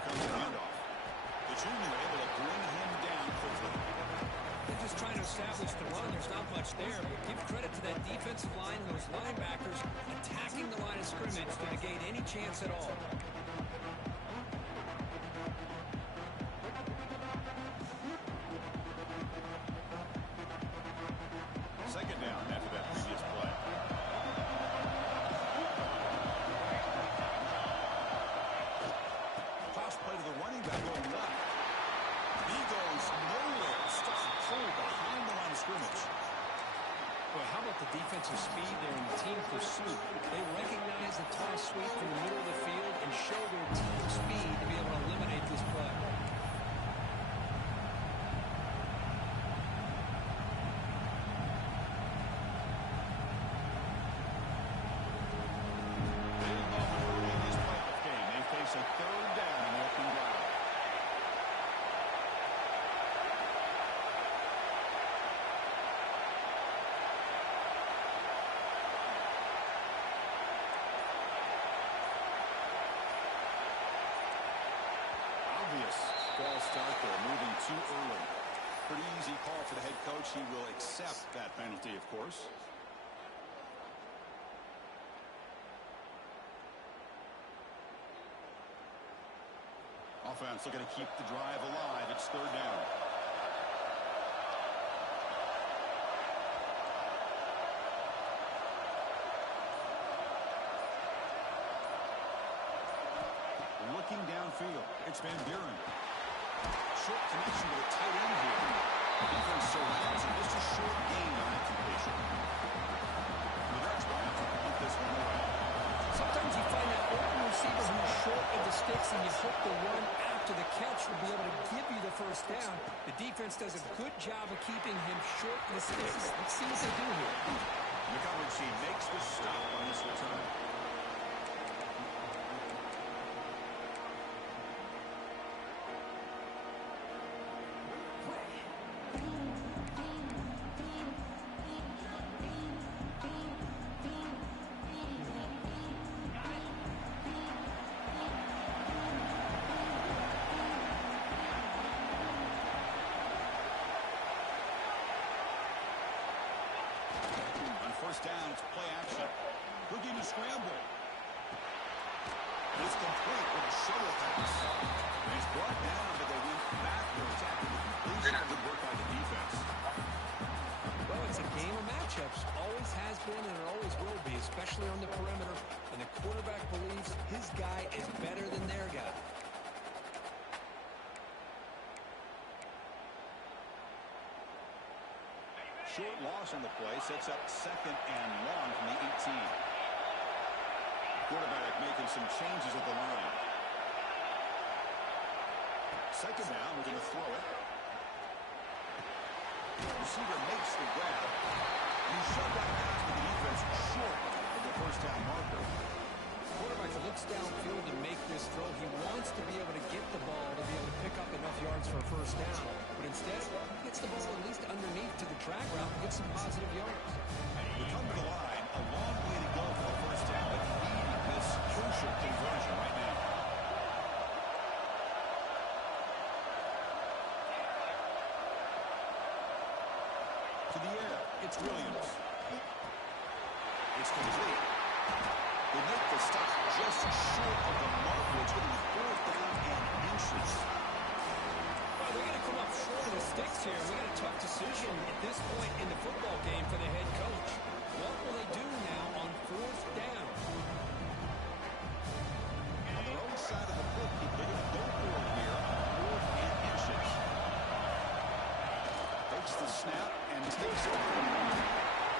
Here comes the handoff. The junior able to bring him down quickly. They're just trying to establish the run. There's not much there, but give credit to that defensive line and those linebackers attacking the line of scrimmage to negate any chance at all. Second down after that previous play. Toss play to the running back going left. He goes nowhere. Stuck cold behind the line of scrimmage. Well, how about the defensive speed there in the team pursuit? They recognize the toss sweep from the middle of the field and show their team speed to be able to eliminate this play. A third down in the opening drive. Obvious false start there, moving too early. Pretty easy call for the head coach. He will accept that penalty, of course. Offense looking to keep the drive alive. It's third down. Looking downfield. It's Van Buren. Short connection to the tight end here. Defense surrounds him. Just a short gain on that completion. Rivera's going to have to punt this one away. Sometimes you find that open receiver who's short of the sticks, and you hope the run after the catch will be able to give you the first down. The defense does a good job of keeping him short of the sticks. Let's see what they do here. McCoverty makes the stop on this return. First down, it's play action. Looking to scramble. It's complete with a shoulder pass. And he's brought down, but they went backwards after the completion. Good work by the defense. Well, it's a game of matchups. Always has been and it always will be, especially on the perimeter. And the quarterback believes his guy is better than their guy. Short loss on the play sets up second and long from the 18. Quarterback making some changes at the line. Second down, we're going to throw it. Receiver makes the grab. You shut that pass to the defense short of the first down marker. Quarterback looks downfield to make this throw. He wants to be able to get the ball to be able to pick up enough yards for a first down. But instead, he gets the ball at least underneath to the track route and gets some positive yards. We come to the line. A long way to go for the first down, but he needs this crucial conversion right now. To the air. It's Williams. It's complete. They make the stop just short of the marker. It's going to be fourth down and inches. Well, they're going to come up short of the sticks here. We got a tough decision at this point in the football game for the head coach. What will they do now on fourth down? On their own side of the football, they're going to go for it here on fourth and inches. Takes the snap and takes it.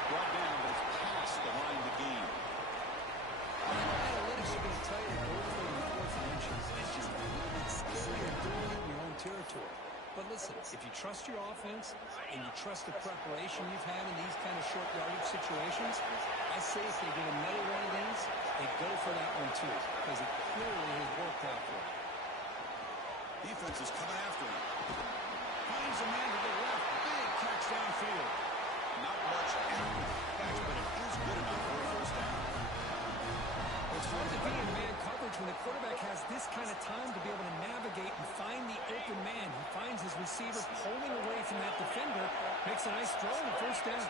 Brought down, but it's past the line of the game. Analytics are going to tell you to go for the fourth and inches. It's just a little bit scarier doing it in your own territory. But listen, if you trust your offense and you trust the preparation you've had in these kind of short yardage situations, I say if they get another one of these, they go for that one too, because it clearly has worked out for them. Defense is coming after him. Finds a man to the left. Big catch downfield. Not much after the catch, but it is good enough for a first down. It's hard to be in man coverage when the quarterback has this kind of time to be able to navigate receiver pulling away from that defender. Makes a nice throw and first down.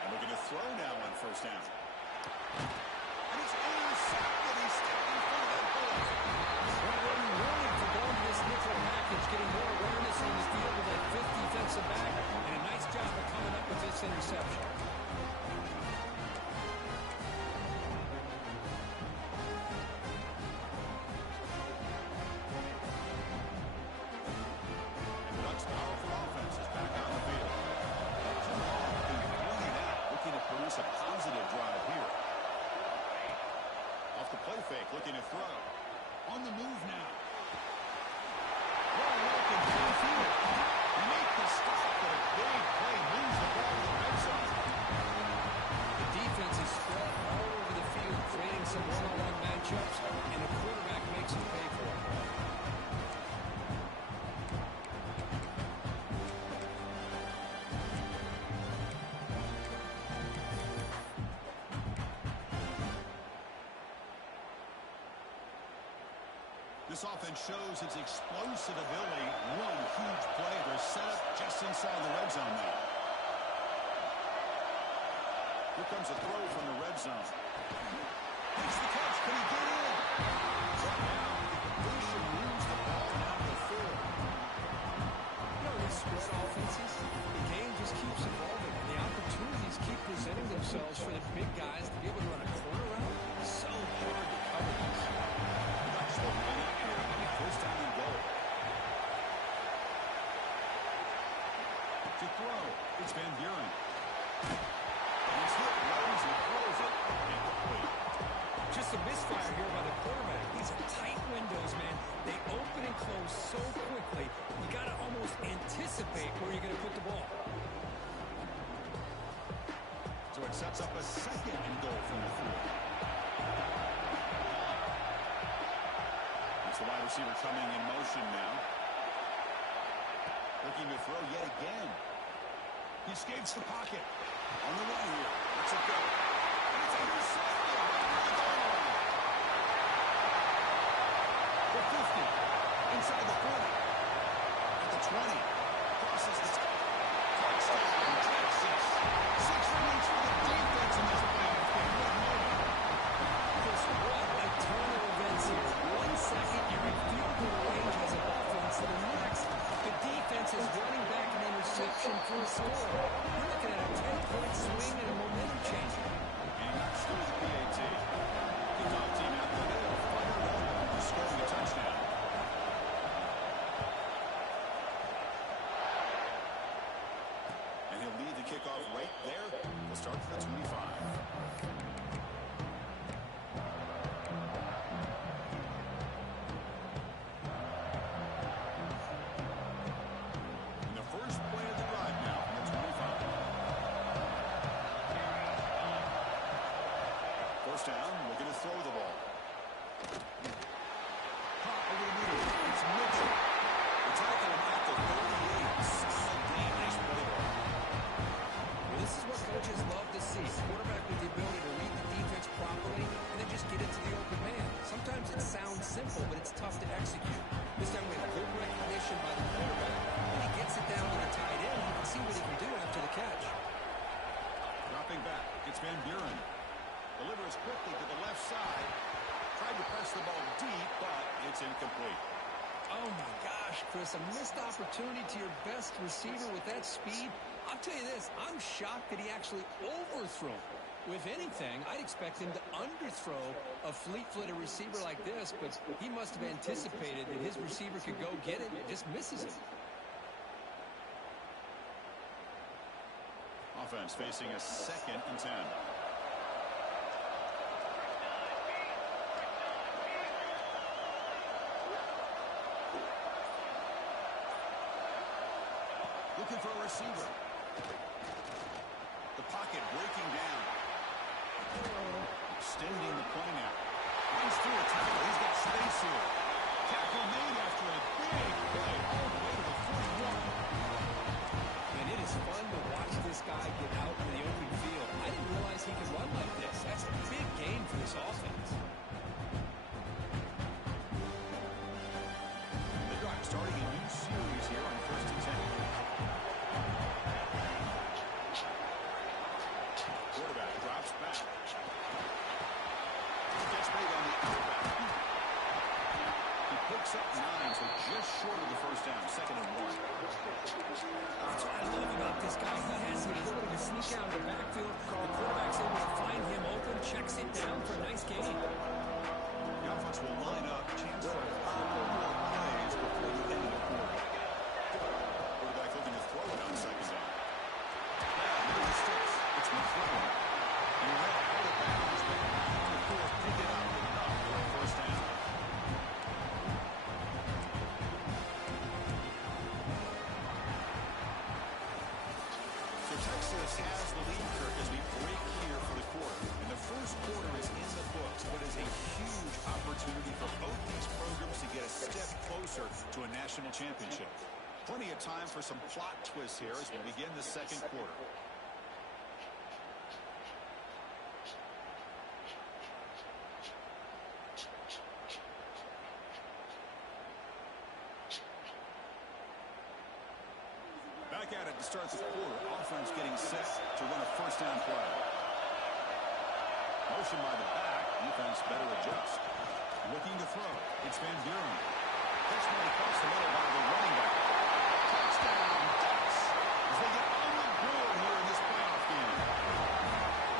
And looking to throw now on first down. And it's intercepted. He's standing in front of that ball. Well, what he wanted to go into this nickel package, getting more awareness on the field with that fifth defensive back, and a nice job of coming up with this interception. And Ducks' powerful offense is back on the field. Jamal being pointed out, looking to produce a positive drive here. Off the play fake, looking to throw. On the move now. Well, open downfield. Make the stop, but a big play moves the ball to the red zone. The defense is spread all over the field, creating some one-on-one matchups, and the quarterback makes them pay for it. This offense shows its explosive ability. One huge play. They're set up just inside the red zone now. Here comes a throw from the red zone. Makes the catch. Can he get in? Brought down. The completion moves the ball down to the field. You know, these spread offenses, the game just keeps evolving, and the opportunities keep presenting themselves for the big guys to be able to run a corner route. So hard to cover this. Ducks will win it here on the first down and goal. To throw, it's Van Buren. And he's hit, lows, and throws it. Incomplete. Just a misfire here by the quarterback. These are tight windows, man. They open and close so quickly. You got to almost anticipate where you're going to put the ball. So it sets up a second and goal from the 4. It's the wide receiver coming in motion now. Looking to throw yet again. He escapes the pocket. On the run here. Lets it go. And it's intercepted. The 50. Inside the 40. At the 20. Crosses the touchdown, Texas. 6 runs for the defense in this playoff game. What moment. Just what a turn of events here. 1 second, you're in field goal range as an offense. To the next, the defense is running back an interception for a score. You're looking at a 10-point swing and a momentum change. And that's through the PAT. The top team out there, they are fired up after scoring a touchdown. And he'll lead the kickoff right there. We'll start from the 25. And the first play of the drive now from the 25. First down, looking to throw the ball. Caught over the middle. It's Mitchell. The tackle him at the 38. Solid game. Nice play there. Well, this is what coaches love to see. Quarterback with the ability to read the defense properly and then just get it to the open man. Sometimes it sounds simple, but it's tough to execute. This time we have good recognition by the quarterback. When he gets it down to the tight end, you can see what he can do after the catch. Dropping back. It's Van Buren. Delivers quickly to the left side. Tried to press the ball deep, but it's incomplete. Oh, my gosh, Chris, a missed opportunity to your best receiver with that speed. I'll tell you this, I'm shocked that he actually overthrew him. With anything, I'd expect him to underthrow a fleet-footed receiver like this, but he must have anticipated that his receiver could go get it and just misses it. Offense facing a 2nd and 10. Looking for a receiver. The pocket breaking down. Extending the play now. Runs through a tackle. He's got space here. Tackle made after a big play all the way to the 41. And it is fun to watch this guy get out in the open field. I didn't realize he could run starting a new series here on 1st and 10. Quarterback drops back. Gets made on the outback. He picks up 9, so just short of the first down. 2nd and 1. That's what I love about this guy. He has the ability to sneak out of the backfield. The quarterback's able to find him open, checks it down for a nice gain. The offense will line up. Chance for a couple more plays before the end of the quarter. Quarterback looking to throw it on 2nd down. Now he sticks. It's McClellan. And he ran out of bounds, but the fourth pick it up enough for a first down. So Texas has the lead, Kirk, as we break here for the quarter. And the first quarter is in the books, but is a huge opportunity for both these programs to get a step closer to a national championship. Plenty of time for some plot twists here as we begin the second quarter. Back at it to start the quarter. Offense getting set to run a first down play. Motion by the back. Defense better adjust. Looking to throw. It's Van Buren. Pitch one across the middle by the running back. Touchdown, Ducks. As they get on the board here in this playoff game.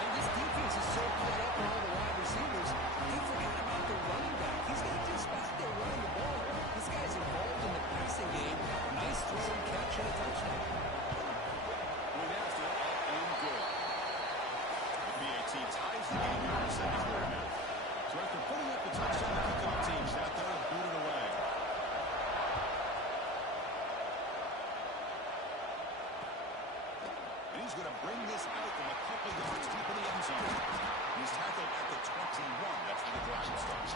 And this defense is so caught up in all the wide receivers, they forgot about the running back. He's not just back there running the ball. This guy's involved in the passing game. Nice throw and catch and a touchdown. Went after it, and good. The PAT ties the game here in the second quarter now. So after putting up the touchdown, the kickoff team's out there to boot it away. And he's going to bring this out from a couple yards deep in the end zone. He's tackled at the 21. That's where the drive will start.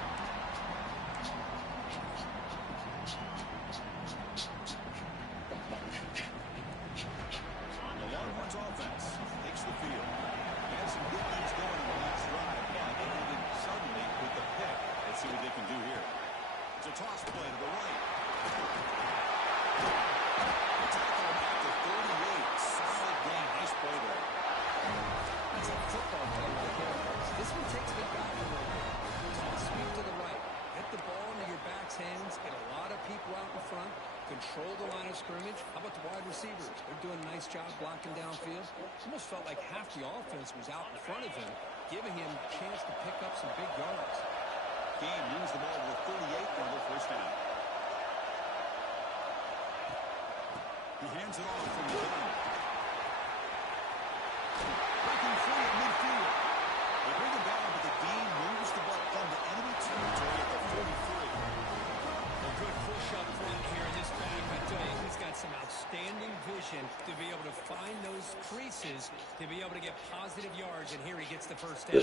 The Longhorns offense takes the field. They had some good things going in the last drive, but they ended suddenly with the pick. Let's see what they can do here. It's a toss play to the right. They tackle him at the 38. Solid gain. Nice play there. That's a football play right there. This one takes me back a little bit. Toss sweep to the right. Get the ball into your back's hands. Get a lot of people out in front. Control the line of scrimmage. How about the wide receivers? They're doing a nice job blocking downfield. Almost felt like half the offense was out in front of him, giving him a chance to pick up some big yards. Game moves the ball to the 38 on the first down. He hands it off from the gun. Breaking free at midfield. They bring him down, but the gain moves the ball into enemy territory at the 43. A good push up front here in this back. I tell you, he's got some outstanding vision to be able to find those creases, to be able to get positive yards, and here he gets the first down.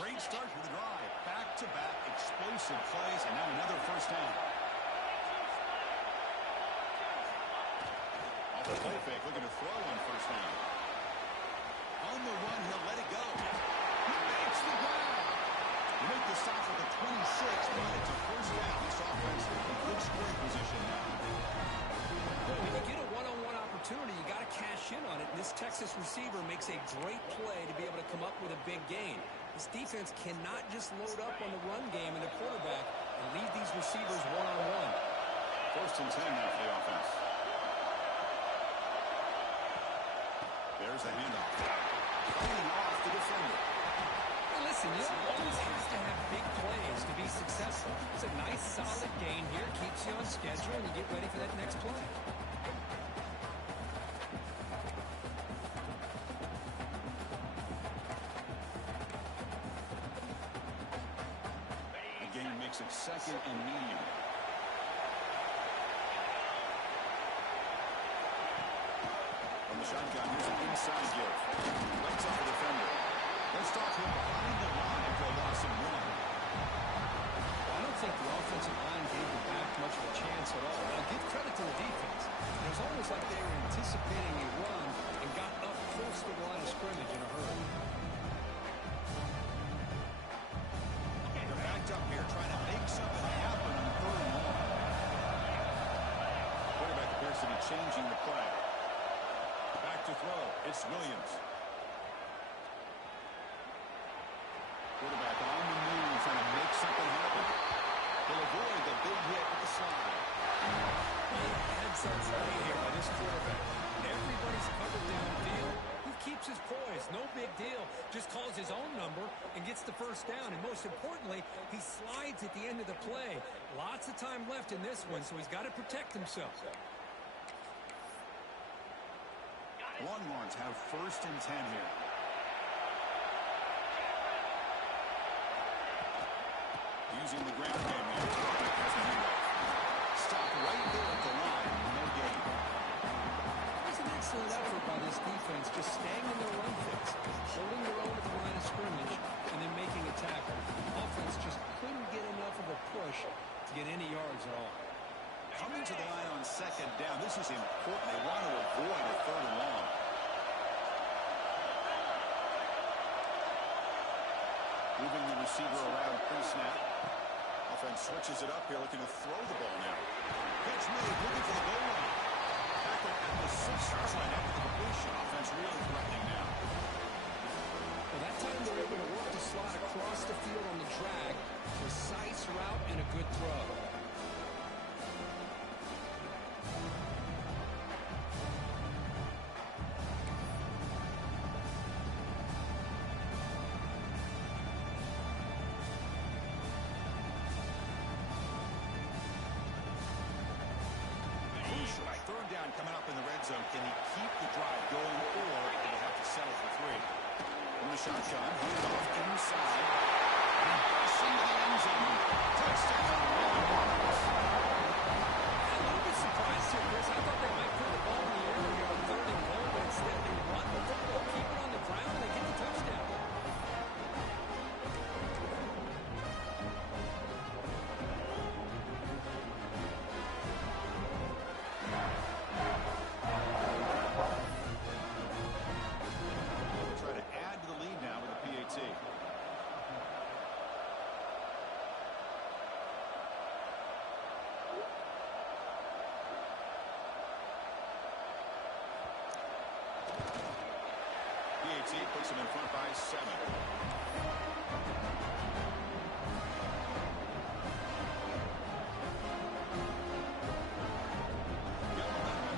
Great start for the drive. Back-to-back explosive plays, and now another first down. Off the play fake, looking to throw on first down. On the run, he'll let it go. He makes the grab. They make the stop at the 26, but it's a first down. This offense in good scoring position now. Well, when you get a one-on-one opportunity, you got to cash in on it. And this Texas receiver makes a great play to be able to come up with a big gain. This defense cannot just load up on the run game and the quarterback and leave these receivers one-on-one. 1st and 10 now for the offense. There's the handoff. Cleaning off the defender. Hey, listen, you don't always have to have big plays to be successful. It's a nice, solid gain here. Keeps you on schedule, and you get ready for that next play. The gain makes it 2nd and medium. From the shotgun, here's an inside give. Lights off the defender. They'll stop him behind the line for a loss of 1. I don't think the offensive line gave the back much of a chance at all. Now, give credit to the defense. It was almost like they were anticipating a run and got up close to the line of scrimmage in a hurry. changing the play. Back to throw. It's Williams. Quarterback on the move, trying to make something happen. He'll avoid the big hit with the slide. Heads up play here by this quarterback. Everybody's covered downfield. He keeps his poise. No big deal. Just calls his own number and gets the first down. And most importantly, he slides at the end of the play. Lots of time left in this one, so he's got to protect himself. Longhorns have 1st and 10 here. Using the ground game here. Stop right there at the line. No gain. It was an excellent effort by this defense, just staying in their run fits, holding their own at the line of scrimmage, and then making a tackle. Offense just couldn't get enough of a push to get any yards at all. Coming to the line on 2nd down. This is important. They want to avoid a 3rd and long. Moving the receiver around pre-snap. Offense switches it up here, looking to throw the ball now. Pitch made, looking for the goal line. Back at the 6-yard line after the completion. Offense really threatening now. Well, that time they're able to work the slot across the field on the drag. Precise route and a good throw. Third down coming up in the red zone. Can he keep the drive going, or he'll have to settle for 3? From the shotgun, hand off inside. And busts into the end zone. Touchdown, Longhorns. A little bit surprised here, Chris. I thought they might put the ball in the air here on 3rd and goal, but instead they run the football, keep it on the ground, and they get the touchdown. Try to add to the lead now with a PAT. PAT puts him in front by 7.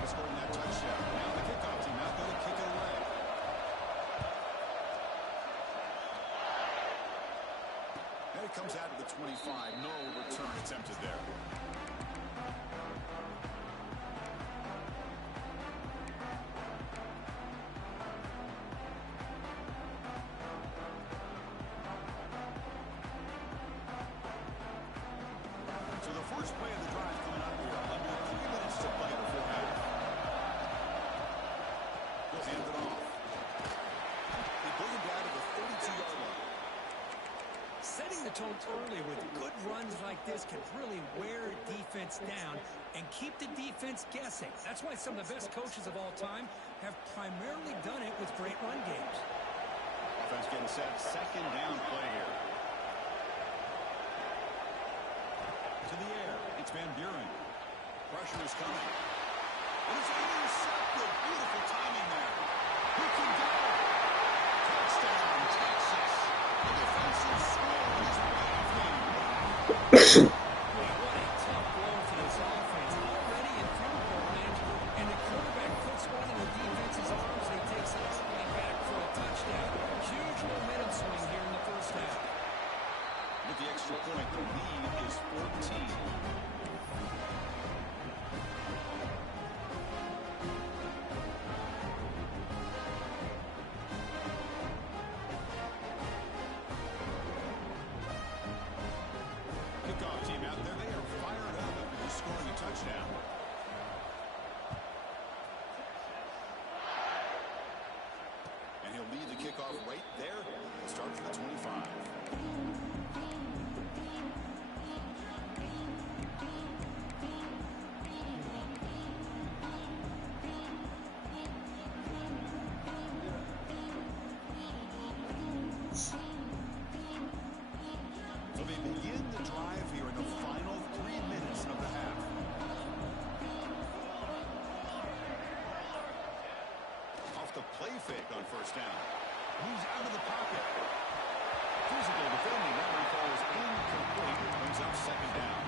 Scoring that touchdown. Now the kickoff team out there to kick it away. And it comes out to the 25. No return attempted there. So the first play of the drive coming up here. Under 3 minutes to play before half. He'll hand it off. They bring him down to the 32-yard line. Setting the tone early with good runs like this can really wear a defense down and keep the defense guessing. That's why some of the best coaches of all time have primarily done it with great run games. Offense getting set. 2nd down play here. To the air. It's Van Buren. Pressure is coming. And it's intercepted. Beautiful timing there. Who can go? Touchdown, Texas. The defensive score is playoff lead. Boy, what a tough blow for this offense. Already in field goal range, and the quarterback puts one in the defense's arms, and he takes it all the way back for a touchdown. Huge momentum swing here in the first half. With the extra point, the lead is 14. Kickoff team out of the pocket. Physical defending. That one falls incomplete. Brings up second down.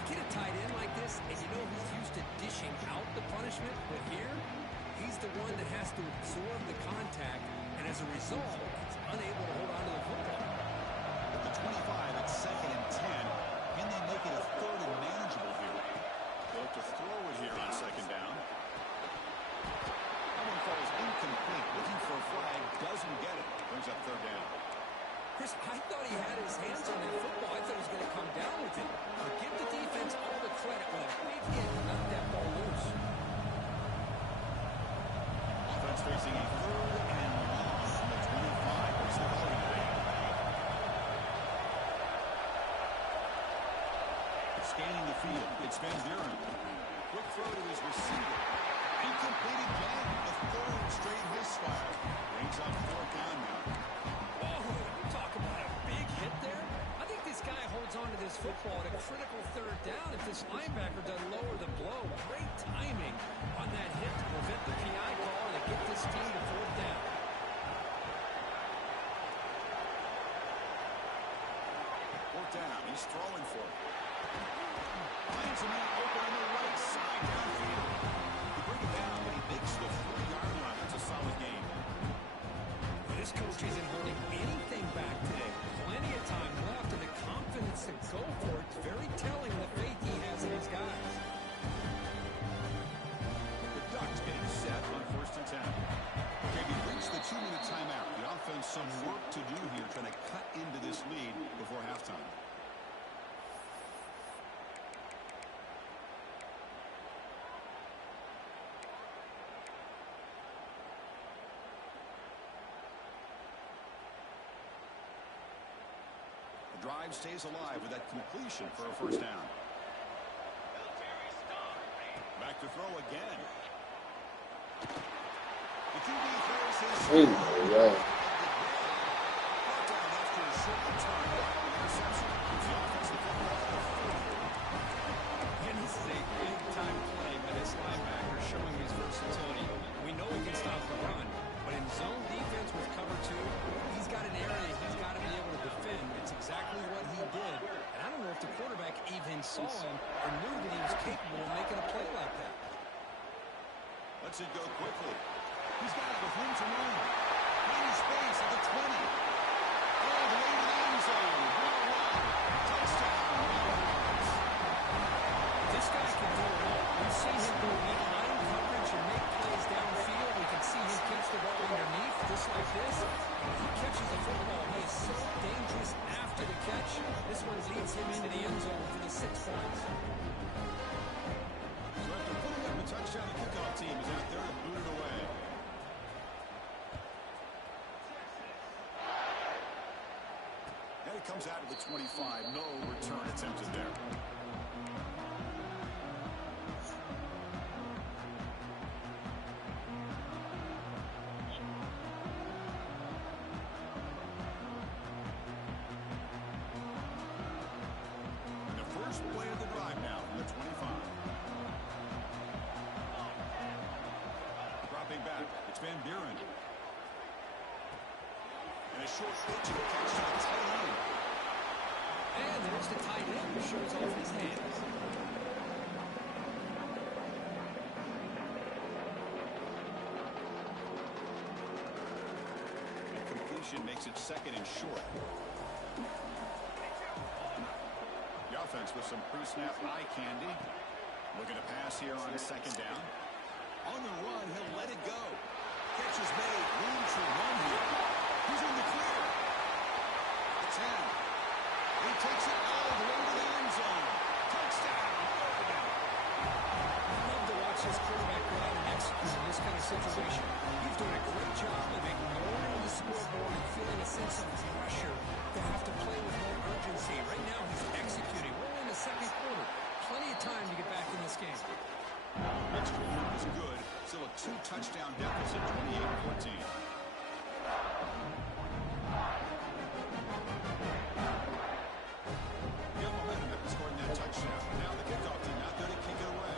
You get a tight end like this, and you know he's used to dishing out the punishment, but here, he's the one that has to absorb the contact, and as a result, he's unable to hold on to the football. At the 25, it's second and 10. Can they make it a third and manageable here? They'll have to throw it here on second down. That one falls incomplete. Looking for a flag. Doesn't get it. Brings up third down. Chris, I thought he had his hands on that football. I thought he was going to come down with it. But give the defense all the credit when a big hit knocked that ball loose. Offense facing a third and long from the 25. Where's the ball going to be? Scanning the field. It's Van Buren. Quick throw to his receiver. Incomplete again. A third straight misfire. Brings up fourth down now. Whoa, talk about a big hit there. I think this guy holds on to this football at a critical third down if this linebacker doesn't lower the blow. Great timing on that hit to prevent the PI call and to get this team to fourth down. Fourth down. He's throwing for it. Finds a man open on the right side downfield. He brings it down, but he makes the 40-yard line. It's a solid game. This coach isn't holding anything back today. Plenty of time left and the confidence to go for it. It's very telling the faith he has in his guys. The Ducks getting set on first and 10. Okay, we reached the 2-minute timeout. The offense some work to do here, trying to cut into this lead before halftime. Drive stays alive with that completion for a first down. Back to throw again. The QB throws his brought down after a short return. Interception. The offensive And this is a big-time play by this linebacker showing his versatility. We know he can stop the run, but in zone defense with cover two, he's got an area he's got to be able to defend. It's exactly what he did. And I don't know if the quarterback even saw him or knew that he was capable of making a play like that. Lets it go quickly. He's got it with room to run. Plenty space at the 20. All the way to the end zone. Touchdown. This guy can do it all. We've seen him go behind coverage and make plays downfield. We can see him catch the ball underneath, just like this. When he catches the football, he is so dangerous after the catch. This one leads him into the end zone for the 6 points. So after putting up a touchdown, the kickoff team is out there to boot it away. And it comes out of the 25. No return attempted there. Play of the drive now from the 25. Dropping back, it's Van Buren. And a short pitch and a catch to the tight end. And there's the tight end who shows off his hands. And completion makes it second and short. The offense with some pre-snap eye candy. Looking to pass here on second down. On the run, he'll let it go. Catch is made. Room to run here. He's in the clear. The 10. He takes it all the way to the end zone. Touchdown. I love to watch this quarterback go out and execute in this kind of situation. He's doing a great job of ignoring the scoreboard and feeling a sense of pressure to have to play with more urgency. Right now, he's executing. We're in the second quarter. Plenty of time to get back in this game. Extra point is good. Still a 2-touchdown deficit, 28-14. Got momentum after scoring that touchdown. Now the kickoff team out there to kick it away.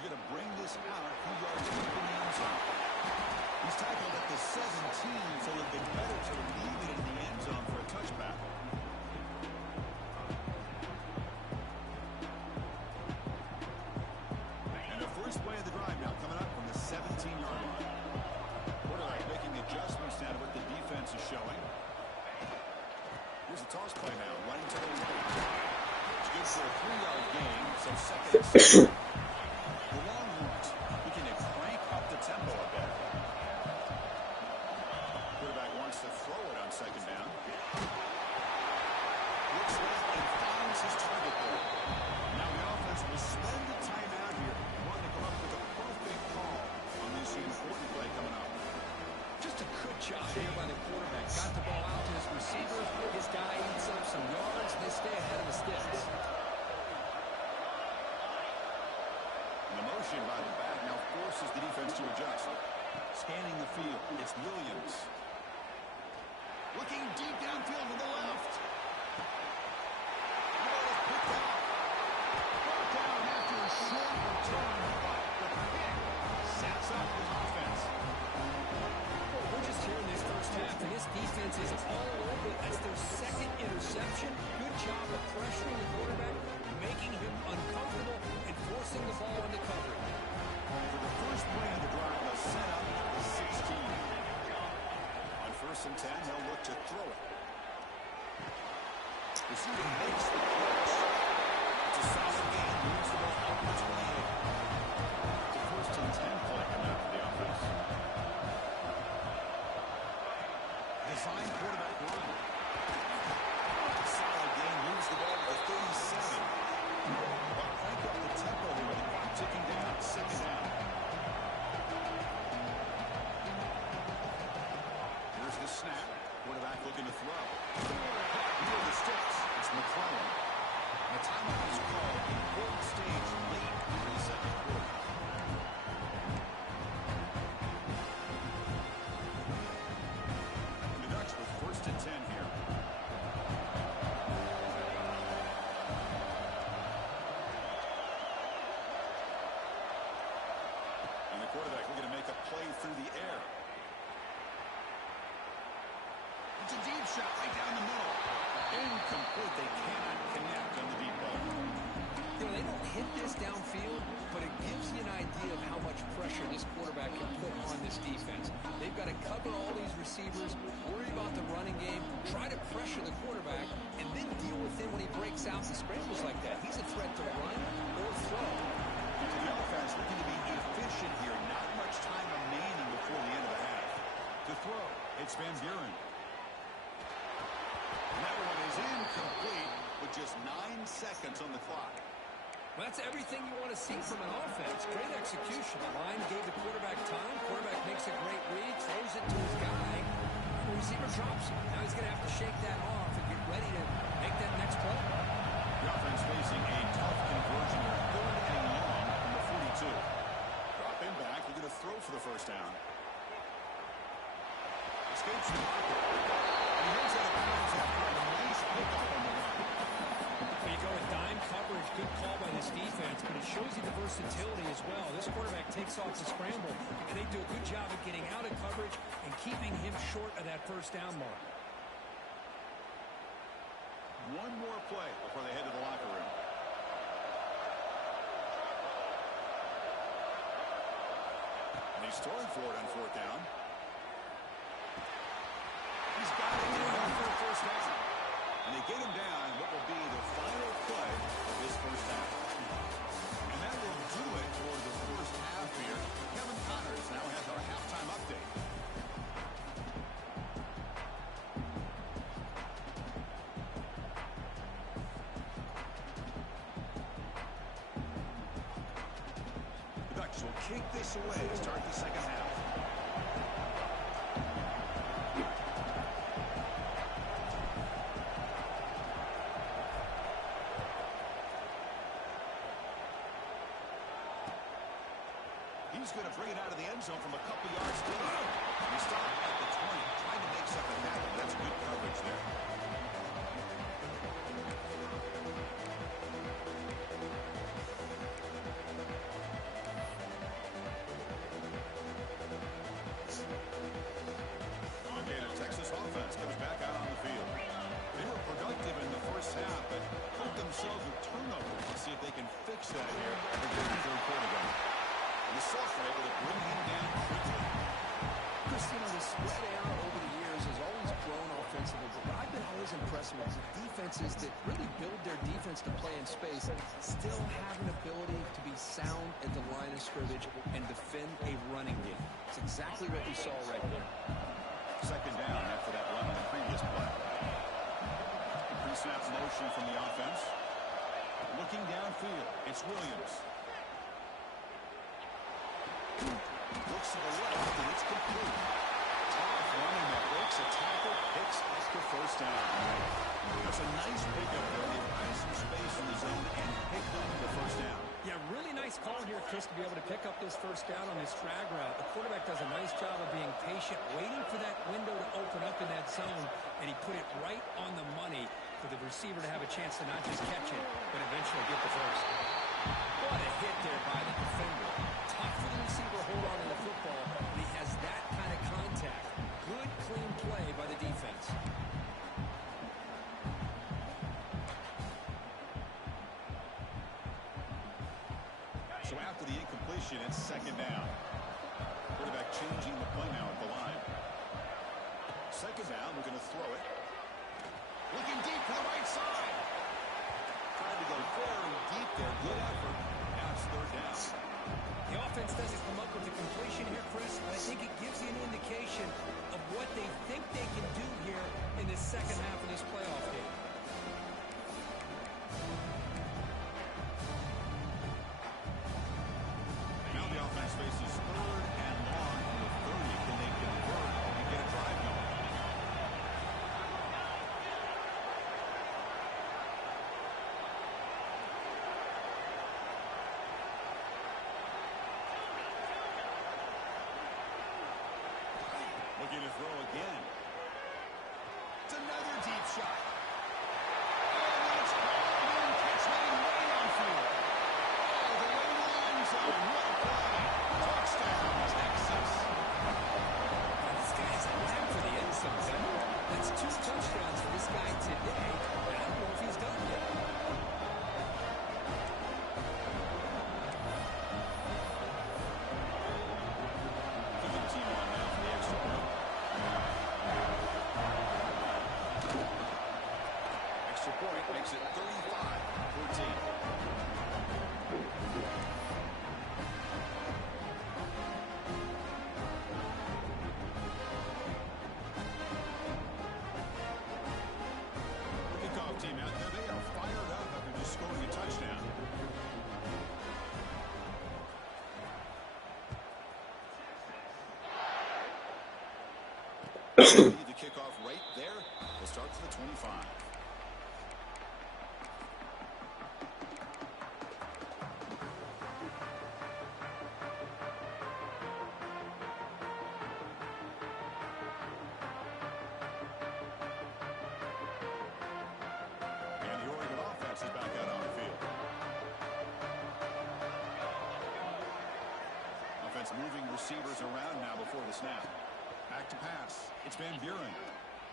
He's going to bring this out a few yards deep in the end zone. He's tackled at the 17, so it would have been better to leave it in the end zone for a touchback. And the first play of the drive now coming up from the 17-yard line. Quarterback making adjustments now to what the defense is showing. Here's the toss play now, running to the right. It's good for a 3-yard gain, so second and 7. The Longhorns looking to crank up the tempo a bit. Quarterback wants to throw it on second down. Looks left and finds his target there. Now the offense will spend the timeout here. Want to come up with a perfect call on this important play coming up. Just a good job here by the quarterback. Got the ball out to his receivers. His guy eats up some yards. They stay ahead of the sticks. And the motion by the back now forces the defense to adjust. Scanning the field, it's Williams. Looking deep downfield to the left. The ball is picked out. Brought down after a short return, but the pick sets up his offense. We're just here in this first half, and this defense is all over it. That's their second interception. Good job of pressuring the quarterback, making him uncomfortable, and forcing the ball into coverage. For the first play of the drive, a setup at the 16. On first and 10, they'll look to throw it. Receiver makes the catch. It's a solid gain. Moves the ball up to 28. It's a first and 10 play coming out for the offense. Design quarterback run. Solid gain. Moves the ball to the 37. But crank up the tempo here with the clock ticking down. Second down. Here's the snap. Quarterback looking to throw. Near the sticks. It's McClellan. And the timeout is called. Important stage late in the second quarter. And the Ducks with first and 10 here. And the quarterback looking to make a play through the air. It's a deep shot right down the middle. Incomplete. They cannot connect on the deep ball. You know, they don't hit this downfield, but it gives you an idea of how much pressure this quarterback can put on this defense. They've got to cover all these receivers, worry about the running game, try to pressure the quarterback, and then deal with him when he breaks out and scrambles like that. He's a threat to run or throw. The offense looking to be efficient here. Not much time remaining before the end of the half. To throw, it's Van Buren. And that one is incomplete with just 9 seconds on the clock. Well, that's everything you want to see from an offense. Great execution. The line gave the quarterback time. Quarterback makes a great read, throws it to his guy. The receiver drops it. Now he's going to have to shake that off and get ready to make that next play. The offense facing a tough conversion here. 3rd and long from the 42. Drop in back. We're going to throw for the first down. Escapes the pocket. And he heads out of bounds after a nice pickup on the run. When you go with dime coverage, good call by this defense, but it shows you the versatility as well. This quarterback takes off the scramble, and they do a good job of getting out of coverage and keeping him short of that first down mark. One more play before they head to the locker room. And he's throwing for it on 4th down. He's got it down for a first down. And they get him down what will be the final play of this first half. And that will do it for the first half here. Kevin Connors now has our halftime update. The Ducks will kick this away to start the second half. He's going to bring it out of the end zone from a couple yards deep. He started at the 20, trying to make something happen. That's good coverage there. that here. We're going to the third quarter going. And the Sox are able to bring him down quickly. Chris, the spread error over the years has always grown offensively, but what I've been always impressed with is the defenses that really build their defense to play in space still have an ability to be sound at the line of scrimmage and defend a running game. It's exactly what we saw right there. Second down after that run on the previous play. Pre-snap motion from the offense. Looking downfield, it's Williams. Looks to the left, and it's complete. Tough running that breaks a tackle, picks up the first down. That's a nice pickup there. They find some space in the zone and pick up the first down. Yeah, really nice call here, Chris, to be able to pick up this first down on this drag route. The quarterback does a nice job of being patient, waiting for that window to open up in that zone, and he put it right on the money for the receiver to have a chance to not just catch it, but eventually get the first. What a hit there by the defender. Tough for the receiver to hold on to the football, but he has that kind of contact. Good, clean play by the defense. So after the incompletion, it's second down. Quarterback changing the play now at the line. Second down, we're going to throw it. Looking deep to the right side. Trying to go very deep there. Good effort. Now it's third down. The offense doesn't come up with the completion here, Chris, but I think it gives you an indication of what they think they can do here in the second half of this playoff game. Now the offense faces third and long on the 30. Can they convert and get a drive going? Looking to throw again. It's another deep shot. And that's one catch made way downfield. Oh, the way to the end zone. What a play. Touchdown, Texas. This guy's alive for the end zone, son. That's 2 touchdowns for this guy today. I don't know if he's done yet. Give the team on now for the extra point. Extra point makes it 35-14. Kickoff team out there. They are fired up after just scoring a touchdown. Need the kickoff right there. We'll start to the 25. And the Oregon offense is back out on the field. Offense moving receivers around now before the snap. Back to pass. It's Van Buren.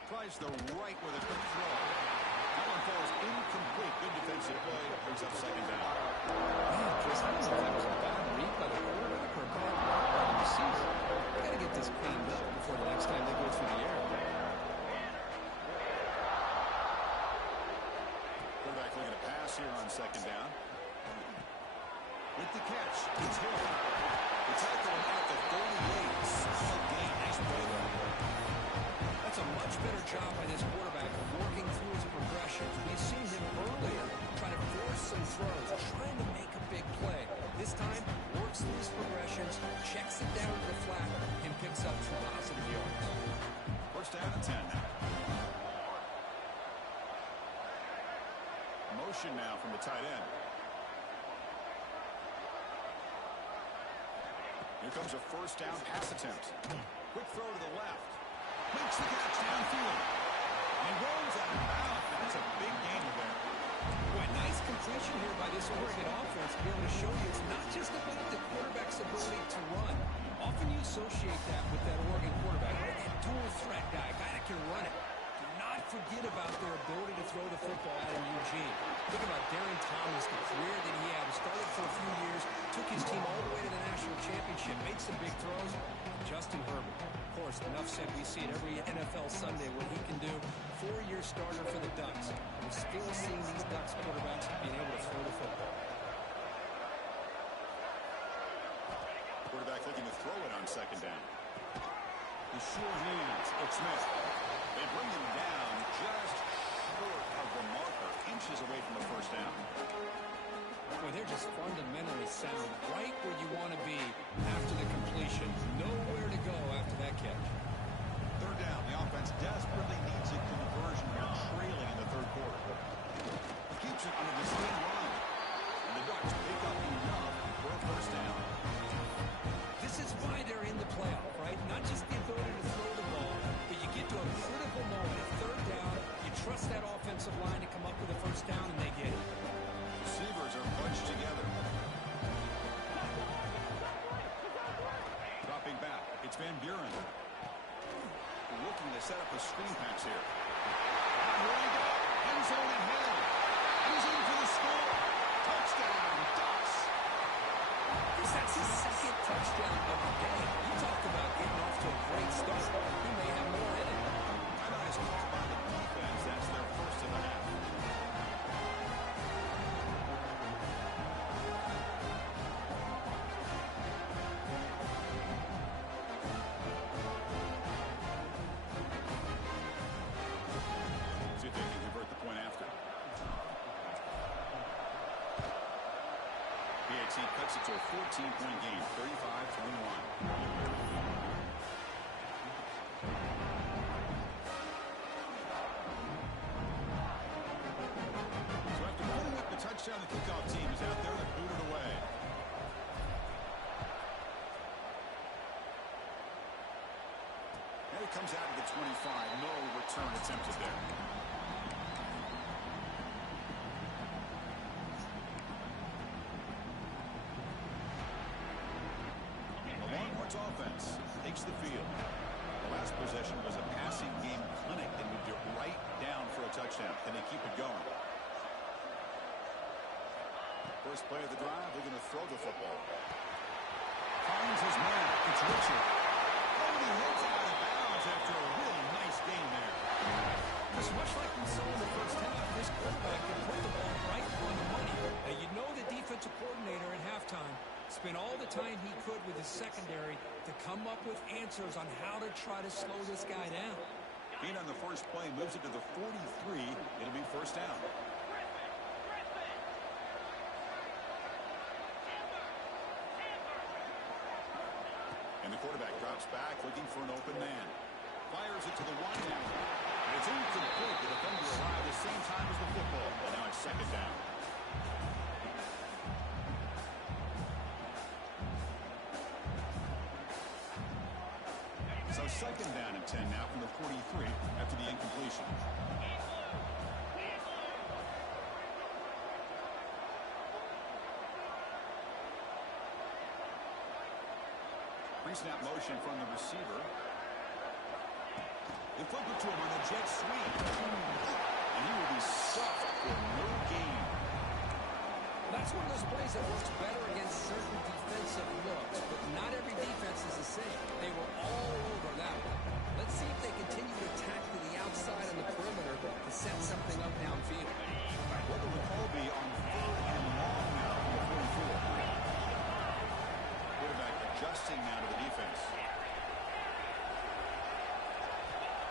Tries the right with a quick throw. That one falls incomplete. Good defensive play. Brings up second down. Man, Chris, I don't know if that was a bad read by the quarterback or a bad route by the receiver. They got to get this cleaned up before the next time they go through the air. Quarterback looking to pass here on second down. With the catch, it's Hill. The tackle at the 38. Solid gain. Nice play there. That's a much better job by this quarterback of working through his progressions. We've seen him earlier trying to force some throws, trying to make a big play. This time, works through his progressions, checks it down to the flat, and picks up 2 positive yards. First down and 10 now. Motion now from the tight end. Here comes a first down pass attempt. Quick throw to the left. Makes the catch downfield. And rolls out of bounds. That's a big gain there. Boy, nice completion here by this Oregon offense to be able to show you it's not just about the quarterback's ability to run. Often you associate that with that Oregon quarterback, right? That dual threat guy that can run it. Do not forget about their ability to throw the football out in Eugene. Think about Darren Thomas, the career that he had. He started for a few years, took his team all the way to the national championship, made some big throws. Justin Herbert, of course, enough said. We see it every NFL Sunday what he can do. 4-year starter for the Ducks. We're still seeing these Ducks quarterbacks being able to throw the football. Quarterback looking to throw it on second down. The sure hands. It's Smith. They bring him down just short of the marker, inches away from the first down. Boy, they're just fundamentally sound, right where you want to be after the completion. Nowhere to go after that catch. Third down. The offense desperately needs a conversion here, trailing in the third quarter. Keeps it under the same line. And the Ducks pick up enough for a first down. This is why they're in the playoff, right? Not just the ability to throw the ball, but you get to a critical moment at third down. You trust that offensive line to come up with a first down, and they get it. Receivers are bunched together. Dropping back. It's Van Buren. Looking to set up a screen pass here. And here we go. End zone ahead. He's in for the score. Touchdown, Ducks. That's his second touchdown of the game. You talk about getting off to a great start. He may have more in it. Timeout is called by the defense. That's their first of the half. See if they can convert the point after. PAT cuts it to a 14-point game, 35-21. So after putting up the touchdown, the kickoff team is out there to boot it away. And it comes out of the 25. No return attempted there. Offense takes the field. The last possession was a passing game clinic. They moved it right down for a touchdown. Can they keep it going? First play of the drive, they're going to throw the football. Finds his man. It's Richard. And he hits out of bounds after a really nice gain there. Just much like we saw in the first half, this quarterback can put the ball right on the money. Now, you know the defensive coordinator at halftime spent all the time he could with his secondary to come up with answers on how to try to slow this guy down. Being on the first play moves it to the 43. It'll be first down. And the quarterback drops back looking for an open man. Fires it to the wideout. And it's incomplete. The defender arrived at the same time as the football. And now it's second down. So second down and 10 now from the 43 after the incompletion. Pre-snap motion from the receiver. They flip it to him on the jet sweep. And he will be stuffed for no gain. That's one of those plays that works better against certain defensive looks, but not every defense is the same. They were all over that one. Let's see if they continue to attack to the outside on the perimeter to set something up downfield. What will the call be on third and long now from the 44? Quarterback adjusting now to the defense.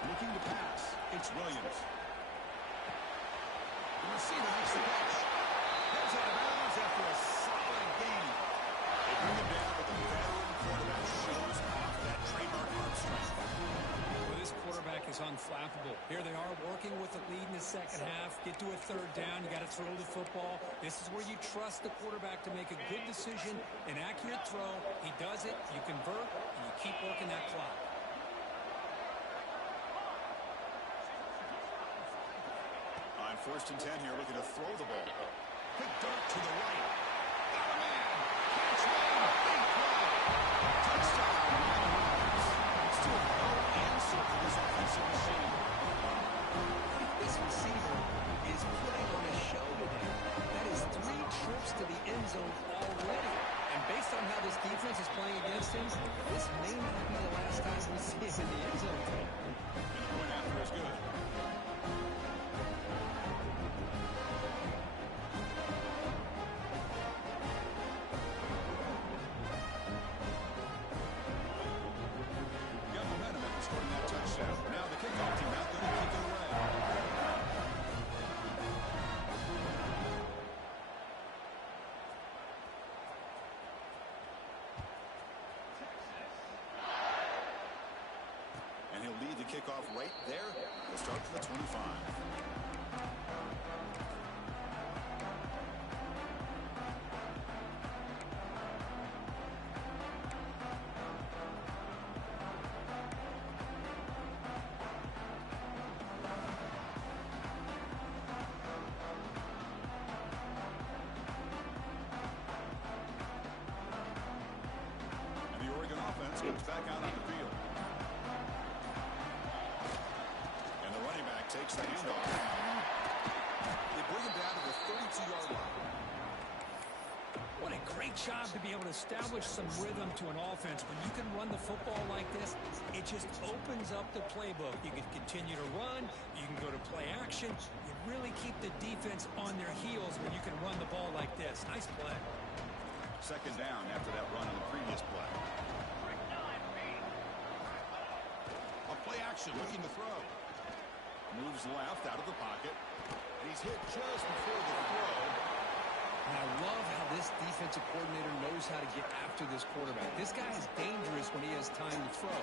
Looking to pass. It's Williams. The receiver makes the catch. Goes out of bounds after a solid gain. They bring him down with a veteran quarterback. Shows off that trademark arm strength. Well, this quarterback is unflappable. Here they are working with the lead in the second half. Get to a third down. You got to throw the football. This is where you trust the quarterback to make a good decision, an accurate throw. He does it. You convert, and you keep working that clock. On first and 10 here, looking to throw the ball. Quick dart to the right. Got a man. Catch one. Big play. Touchdown. Still no answer for this offensive machine. season. This may not be the last time we see him in the end zone. And the point after is good. Got momentum after scoring that touchdown. Now the kickoff team out there to kick it away. And he'll lead the kickoff right there. He'll start from the 25. And the Oregon offense comes back out on the field. And the running back takes the handoff. They bring him down to the 32-yard line. What a great job to be able to establish some rhythm to an offense. When you can run the football like this, it just opens up the playbook. You can continue to run. You can go to play action. You really keep the defense on their heels when you can run the ball like this. Nice play. Second down after that run on the previous play. A play action looking to throw. Moves left out of the pocket. And he's hit just before the throw. And I love how this defensive coordinator knows how to get after this quarterback. This guy is dangerous when he has time to throw.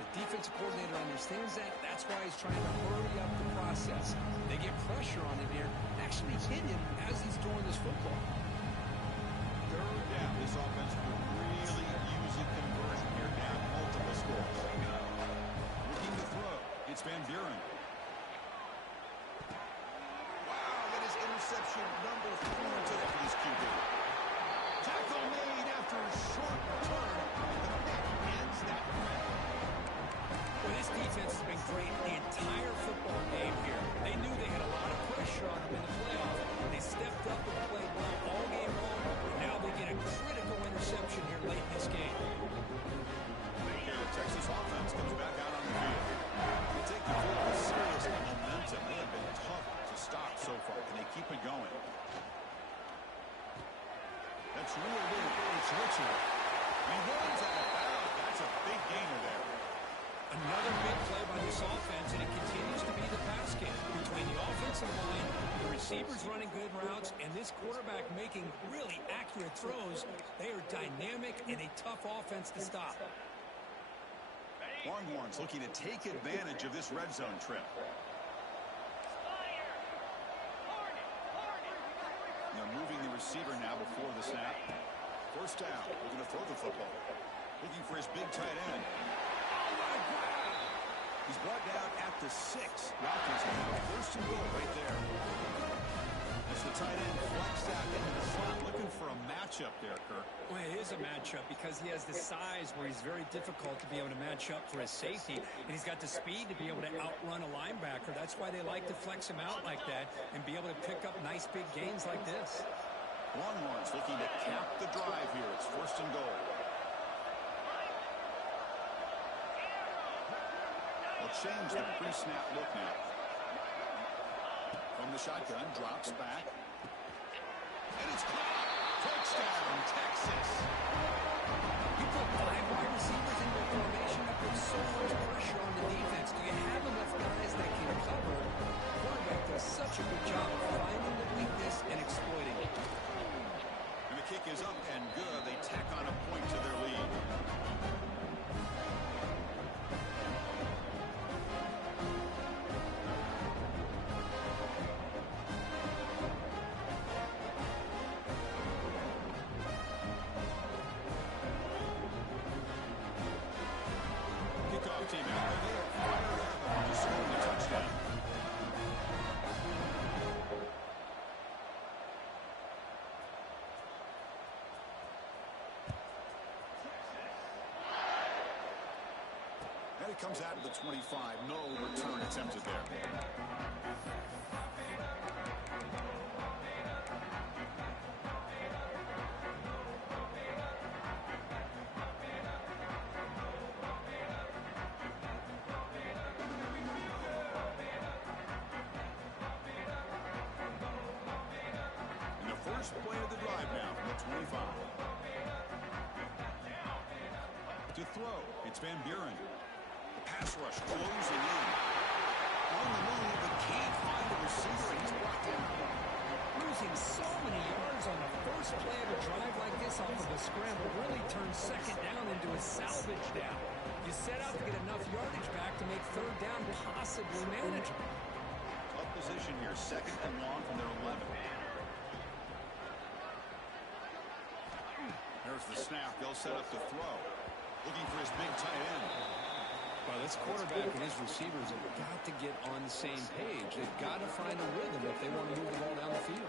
The defensive coordinator understands that. That's why he's trying to hurry up the process. They get pressure on him here. Actually hit him as he's throwing this football. Third down. This offense could really use a conversion here. Down multiple scores. Looking to throw. It's Van Buren. Wow, that is interception number 4 today for this QB. Tackle made after a short return. And the pick ends that play. Well, this defense has been great the entire football game here. They knew they had a lot of pressure on them in the playoffs. They stepped up and played well all game long. And now they get a critical interception here late in this game. Here, the Texas offense comes back out on the field. They take the field with serious momentum. They have been tough to stop so far. Can they keep it going? That's real little. It's Richard. He runs out of bounds. That's a big gainer there. Another big play by this offense, and it continues to be the pass game between the offensive line, the receivers running good routes, and this quarterback making really accurate throws. They are dynamic and a tough offense to stop. Longhorns looking to take advantage of this red zone trip. They're moving the receiver now before the snap. First down. Looking to throw the football. Looking for his big tight end. He's brought down at the 6. Rockets now first and goal right there. As the tight end flex out into the slot, looking for a matchup there, Kirk. Well, it is a matchup because he has the size where he's very difficult to be able to match up for his safety, and he's got the speed to be able to outrun a linebacker. That's why they like to flex him out like that and be able to pick up nice big gains like this. Longhorns looking to cap the drive here. It's first and goal. They'll change the pre-snap look now. From the shotgun, drops back. And it's caught. Touchdown, Texas. You put 5 wide receivers into a formation that puts so much pressure on the defense. Do you have enough guys that can cover? The quarterback does such a good job of finding the weakness and exploiting it. And the kick is up and good. They tack on a point to their lead. Kickoff team out there. They are fired up after scoring a touchdown. And it comes out of the 25. No return attempted there. first play of the drive now from the 25. To throw, it's Van Buren. The pass rush closing in. On the move, but can't find the receiver, and he's brought down. Losing so many yards on the first play of a drive like this off of a scramble really turns second down into a salvage down. You set out to get enough yardage back to make third down possibly manageable. Tough position here, second and long from their 11. There's the snap. They'll set up to throw. Looking for his big tight end. Well, this quarterback and his receivers have got to get on the same page. They've got to find a rhythm if they want to move the ball down the field.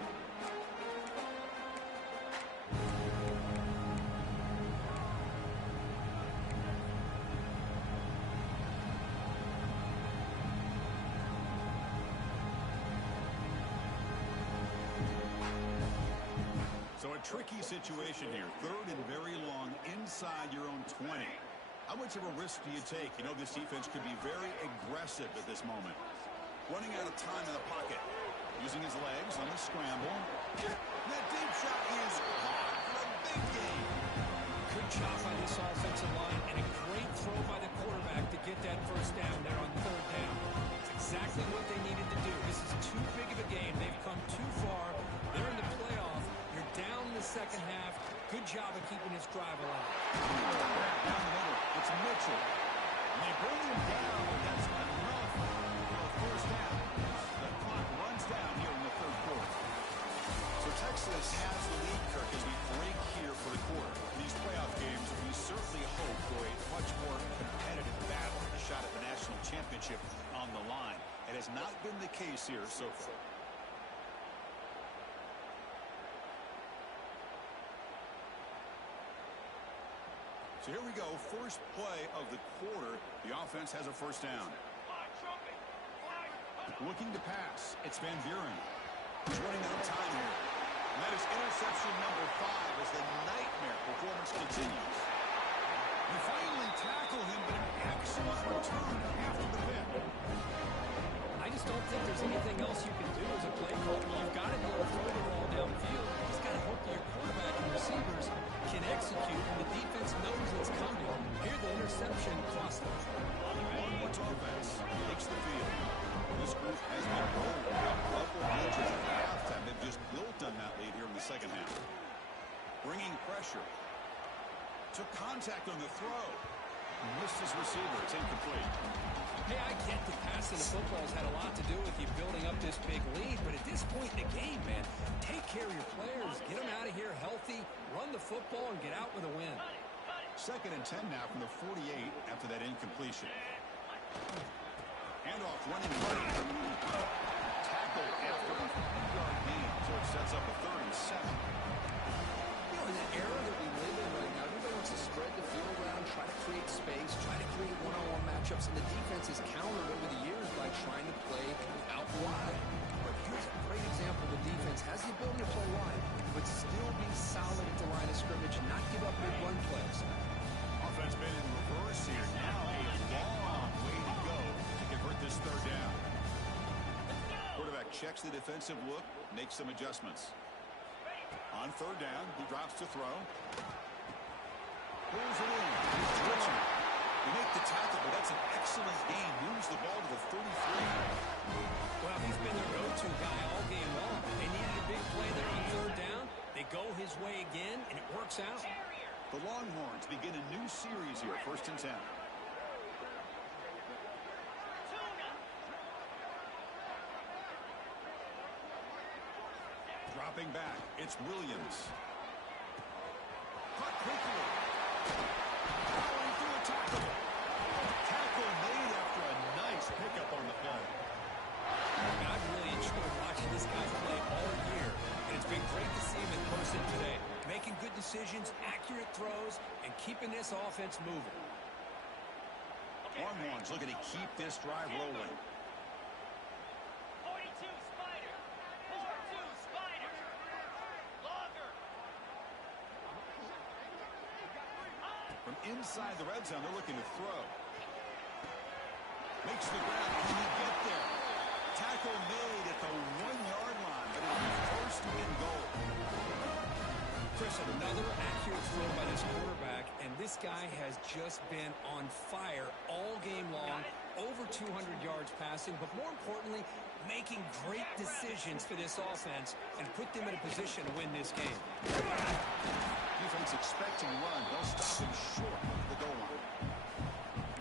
So a tricky situation here. Third and very long inside your own 20. How much of a risk do you take? You know, this defense could be very aggressive at this moment. Running out of time in the pocket. Using his legs on the scramble. That deep shot is hot for a big game. Good job by this offensive line and a great throw by the quarterback to get that first down there on third down. It's exactly what they needed to do. This is too big of a game. They've come too far. They're in the playoff. You're down in the second half. Good job of keeping this drive alive. Down the middle. It's Mitchell. And they bring him down, but that's enough for a first down. The clock runs down here in the third quarter. So Texas has the lead, Kirk, as we break here for the quarter. In these playoff games, we certainly hope for a much more competitive battle. A shot at the national championship on the line. It has not been the case here so far. So here we go, first play of the quarter. The offense has a first down. Looking to pass, it's Van Buren. He's running out of time here. And that is interception number 5 as the nightmare performance continues. You finally tackle him, but an excellent return after the pick. I just don't think there's anything else you can do as a play caller. You've got to be able to throw the ball downfield. You just got to hope that your quarterback and receivers can execute, and the defense knows it's coming. Here, the interception cost them. Onwards offense takes the field. This group has been rolling up double digits at halftime. They've just built on that lead here in the second half. Bringing pressure. Took contact on the throw. Missed his receiver. It's incomplete. Hey, I get the passing of football has had a lot to do with you building up this big lead, but at this point in the game, man, take care of your players, get them out of here healthy, run the football, and get out with a win. Second and 10 now from the 48 after that incompletion. Handoff running right. Tackle after a 3-yard gain, so it sets up a 3rd and 7. You know, in the era that we live in right now, everybody wants to spread the field around, try to create space, try to create one-on-one matchups, and the defense has countered over the years by trying to play out wide. But here's a great example. The defense has the ability to play wide, but still be solid at the line of scrimmage and not give up big run plays. Offense been in reverse here. Now a long way to go to convert this third down. Quarterback checks the defensive look, makes some adjustments. On third down, he drops to throw. Pulls it in. He's twitching. They make the tackle, but that's an excellent gain. Moves the ball to the 33. Well, he's been their go-to guy all game long. They needed a big play there on third down. They go his way again, and it works out. The Longhorns begin a new series here, 1st and 10. Dropping back, it's Williams. Caught quickly. Going through a tackle. Tackle made after a nice pickup on the play. I've really enjoyed watching this guy play all year, and it's been great to see him in person today. Making good decisions, accurate throws, and keeping this offense moving. Longhorns looking to keep this drive rolling. 42 Spider. 4-2 Spider. Longer. From inside the red zone, they're looking to throw. Makes the grab. Can he get there? Tackle made at the 1-yard line. but it'll be first and goal. Chris, another accurate throw by this quarterback, and this guy has just been on fire all game long, over 200 yards passing, but more importantly, making great decisions for this offense and put them in a position to win this game. Defense expecting run. They'll stop him short of the goal line.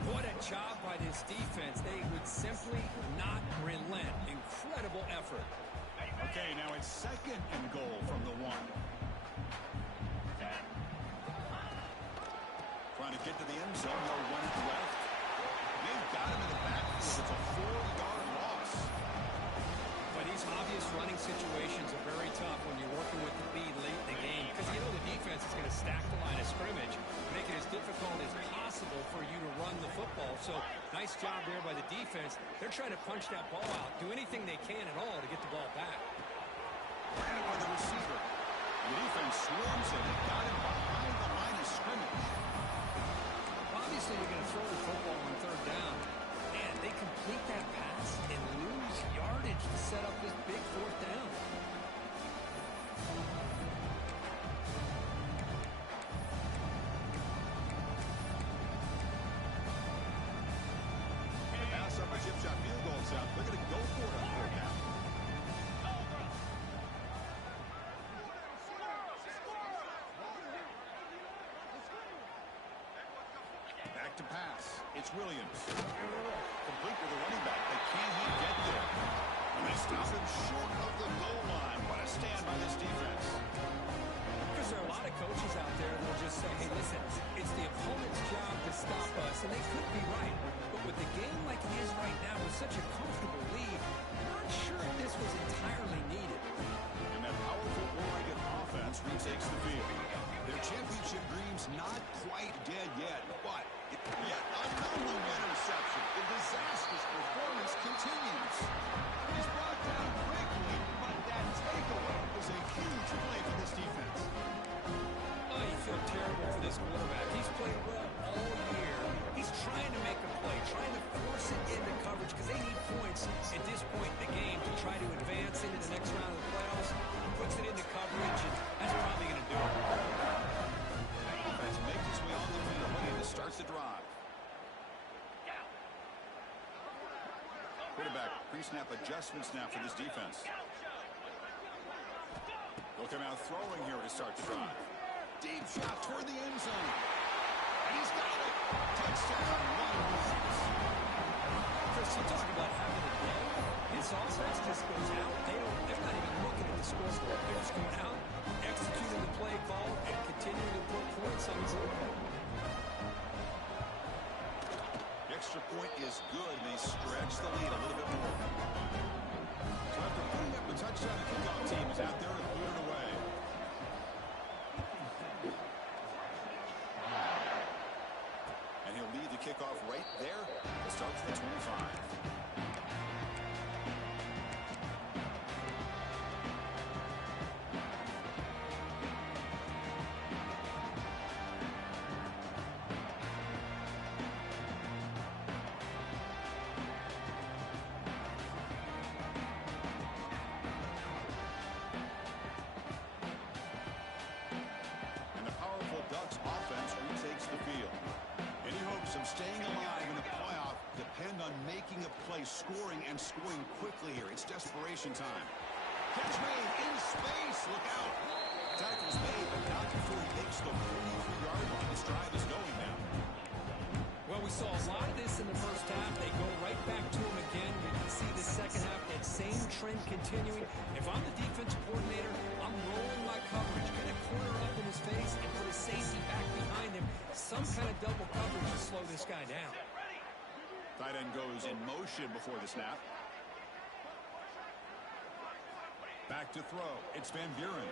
What a job by this defense. They would simply not relent. Incredible effort. Okay, now it's second and goal from the 1. Trying to get to the end zone. No run it left. They've got him in the backfield. It's a 4-yard loss. But these obvious running situations are very tough when you're working with the lead late in the game because you know the defense is going to stack the line of scrimmage, make it as difficult as possible for you to run the football. So nice job there by the defense. They're trying to punch that ball out, do anything they can at all to get the ball back. Ran by the receiver. The defense swarms him and got him behind the line of scrimmage. Obviously, you're going to throw the football on third down. And they complete that pass and lose yardage to set up this big fourth down. The pass up a chip shot field goal sound. They're going to go for it on fourth down. Back to pass. It's Williams. Complete with the running back. But can he get there? And they stop him short of the goal line. What a stand by this defense. Because there are a lot of coaches out there that will just say, hey, listen, it's the opponent's job to stop us. And they could be right. But with the game like it is right now with such a comfortable lead, I'm not sure if this was entirely needed. And that powerful Oregon offense retakes the field. Their championship dreams not quite dead yet, but yet another interception. The disastrous performance continues. He's brought down quickly, but that takeaway was a huge play for this defense. Oh, you feel terrible for this quarterback. He's played well all year. He's trying to make a play, trying to force it into coverage because they need points at this point in the game to try to advance into the next round of the playoffs. Puts it into coverage, and that's probably going to do it. Defense makes its way on the field and it starts the drive. Quarterback pre-snap adjustments now for this defense. They'll come out throwing here to start the drive. Deep shot toward the end zone. And he's got it. Touchdown, Wolverines. Chris, you talk about having a day. This offense just goes out. They're not even looking at the scoreboard. They're just going out, executing the play call, and continuing to put points on the board. The extra point is good, and they stretch the lead a little bit more. So after putting up a touchdown, the kickoff team is out there to put it away. And he'll lead the kickoff right there to start from the 25. Ducks offense retakes the field. Any hopes of staying alive in the playoff depend on making a play, scoring, and scoring quickly here. It's desperation time. Catch made in space. Look out. Tackle's made, but not before he makes the 43-yard line. This drive is going now. Well, we saw a lot of this in the first half. They go right back to him again. We can see the second half, that same trend continuing. If I'm the defensive coordinator, I'm rolling my coverage, going to corner up in his face and put his safety back behind him. Some kind of double coverage to slow this guy down. Tight end goes in motion before the snap. Back to throw. It's Van Buren.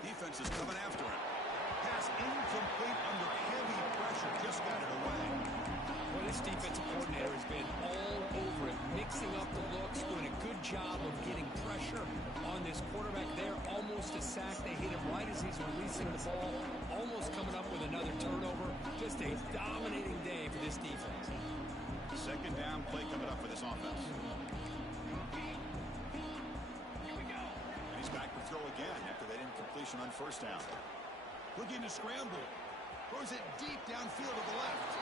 Defense is coming after him. Pass incomplete under heavy pressure. Just got it away. Well, this defensive coordinator has been all over it, mixing up the looks, doing a good job of getting pressure on this quarterback there. Almost a sack. They hit him right as he's releasing the ball. Almost coming up with another turnover. Just a dominating day for this defense. Second down play coming up for this offense. to throw again after that incompletion on first down. Looking to scramble. Throws it deep downfield to the left.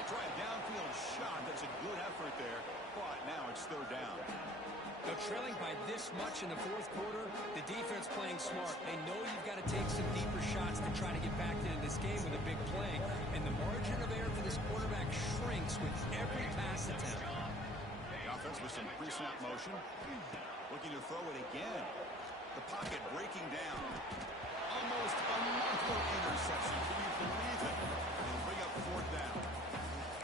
They try a downfield shot. That's a good effort there. But now it's third down. Now, trailing by this much in the fourth quarter, the defense playing smart. They know you've got to take some deeper shots to try to get back into this game with a big play. And the margin of error for this quarterback shrinks with every pass attempt. The offense with some pre-snap motion. Looking to throw it again. The pocket breaking down. Almost another interception. Can you believe it? And bring up fourth down.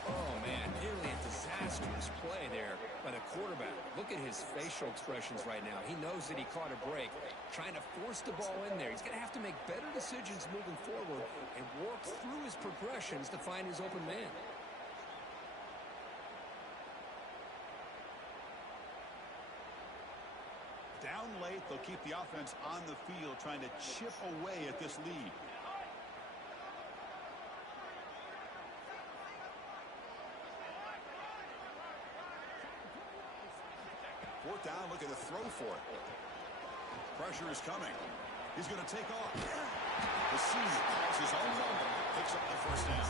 Oh, man, nearly a disastrous play there by the quarterback. Look at his facial expressions right now. He knows that he caught a break, trying to force the ball in there. He's going to have to make better decisions moving forward and work through his progressions to find his open man. Down late, they'll keep the offense on the field, trying to chip away at this lead. Fourth down, look at the throw for it. Pressure is coming. He's going to take off. The senior calls his own number, picks up the first down.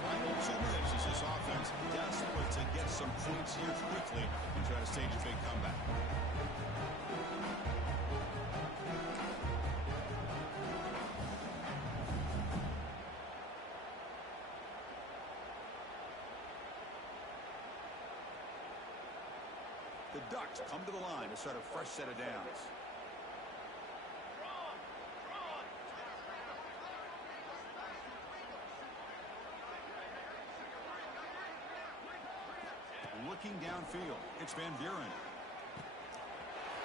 Final 2 minutes as this offense desperate to get some points here quickly and try to stage a big comeback. The Ducks come to the line to start a fresh set of downs. Looking downfield, it's Van Buren.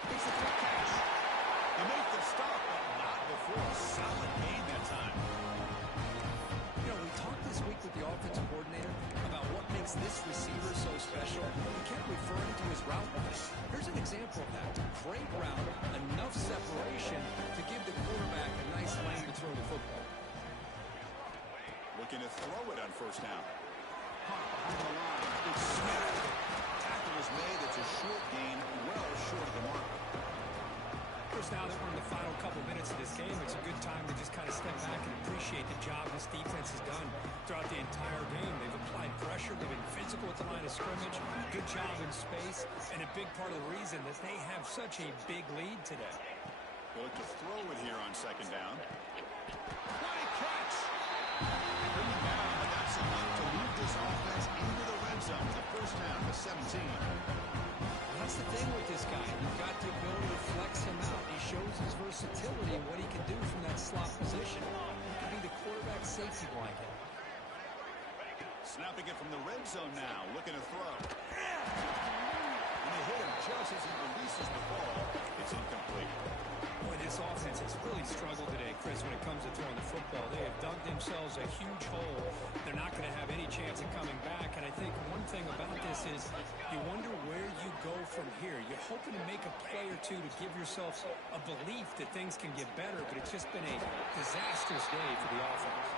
It's the quick catch. They make the stop, but not before a solid gain that time. You know, we talked this week with the offensive coordinator about what makes this receiver so special. He kept referring to his route running. Here's an example of that. Great route, enough separation to give the quarterback a nice lane to throw the football. Looking to throw it on first down. Behind the line, it's Smith. Tackle is made. It's a short gain, well short of the mark. Of course, now that we're in the final couple minutes of this game, it's a good time to just kind of step back and appreciate the job this defense has done throughout the entire game. They've applied pressure. They've been physical at the line of scrimmage. Good job in space. And a big part of the reason that they have such a big lead today. They look to throw it here on second down. What a catch! Bring it down, but that's enough to move this offense into the red zone. The first down to 17. That's the thing with this guy. You've got the ability to flex him out. He shows his versatility and what he can do from that slot position. He can be the quarterback safety blanket. Snapping it from the red zone now, looking to throw. And they hit him just as he releases the ball. It's incomplete. Boy, this offense has really struggled today, Chris, when it comes to throwing the football. They have dug themselves a huge hole. They're not going to have any chance of coming back. And I think one thing about this is you wonder where you go from here. You're hoping to make a play or two to give yourself a belief that things can get better, but it's just been a disastrous day for the offense.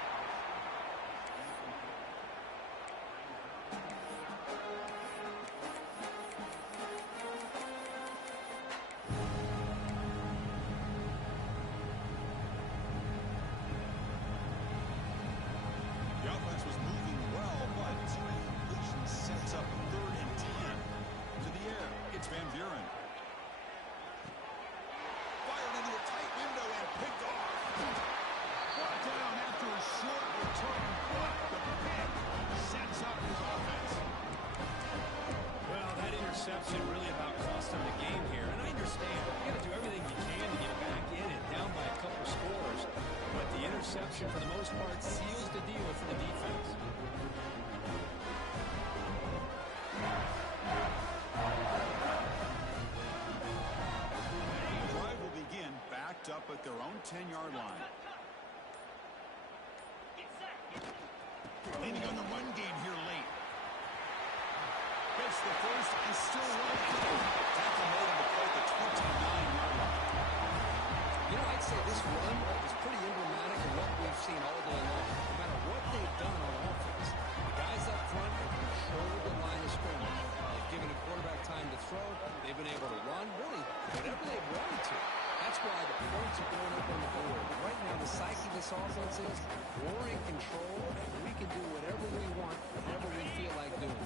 Really about costing the game here, and I understand you got to do everything you can to get back in and down by a couple scores, but the interception for the most part seals the deal for the defense. The drive will begin backed up at their own 10-yard line. Leaning on the run game here late. Gets the first and still running. Tackle made him to play the 29-yard line. You know, I'd say this run is pretty emblematic of what we've seen all day long. No matter what they've done on offense, the guys up front have controlled the line of scrimmage. They've given the quarterback time to throw. They've been able to run, really, whatever they've wanted to. That's why this offense is, we're in control, and we can do whatever we want, whenever we feel like doing.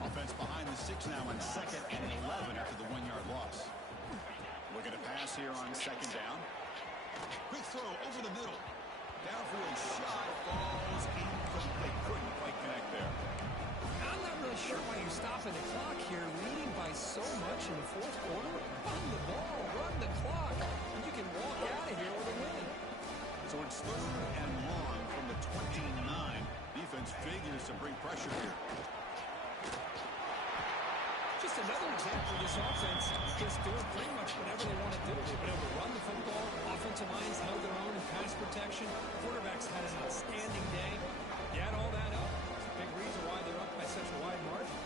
Offense behind the 6 now on 2nd and 11 after the 1-yard loss. Looking to pass here on 2nd down. Quick throw over the middle. Downfield shot falls incomplete. Couldn't quite connect there. I'm not really sure why you're stopping the clock here, leading by so much in the fourth quarter. Run the ball, run the clock, and you can walk out of here with a win. So it's 3rd and long from the 29. Defense figures to bring pressure here. Just another example of this offense just doing pretty much whatever they want to do. They've been able to run the football. Offensive lines held their own in pass protection. Quarterbacks had an outstanding day. You add all that up, it's a big reason why they're up by such a wide margin.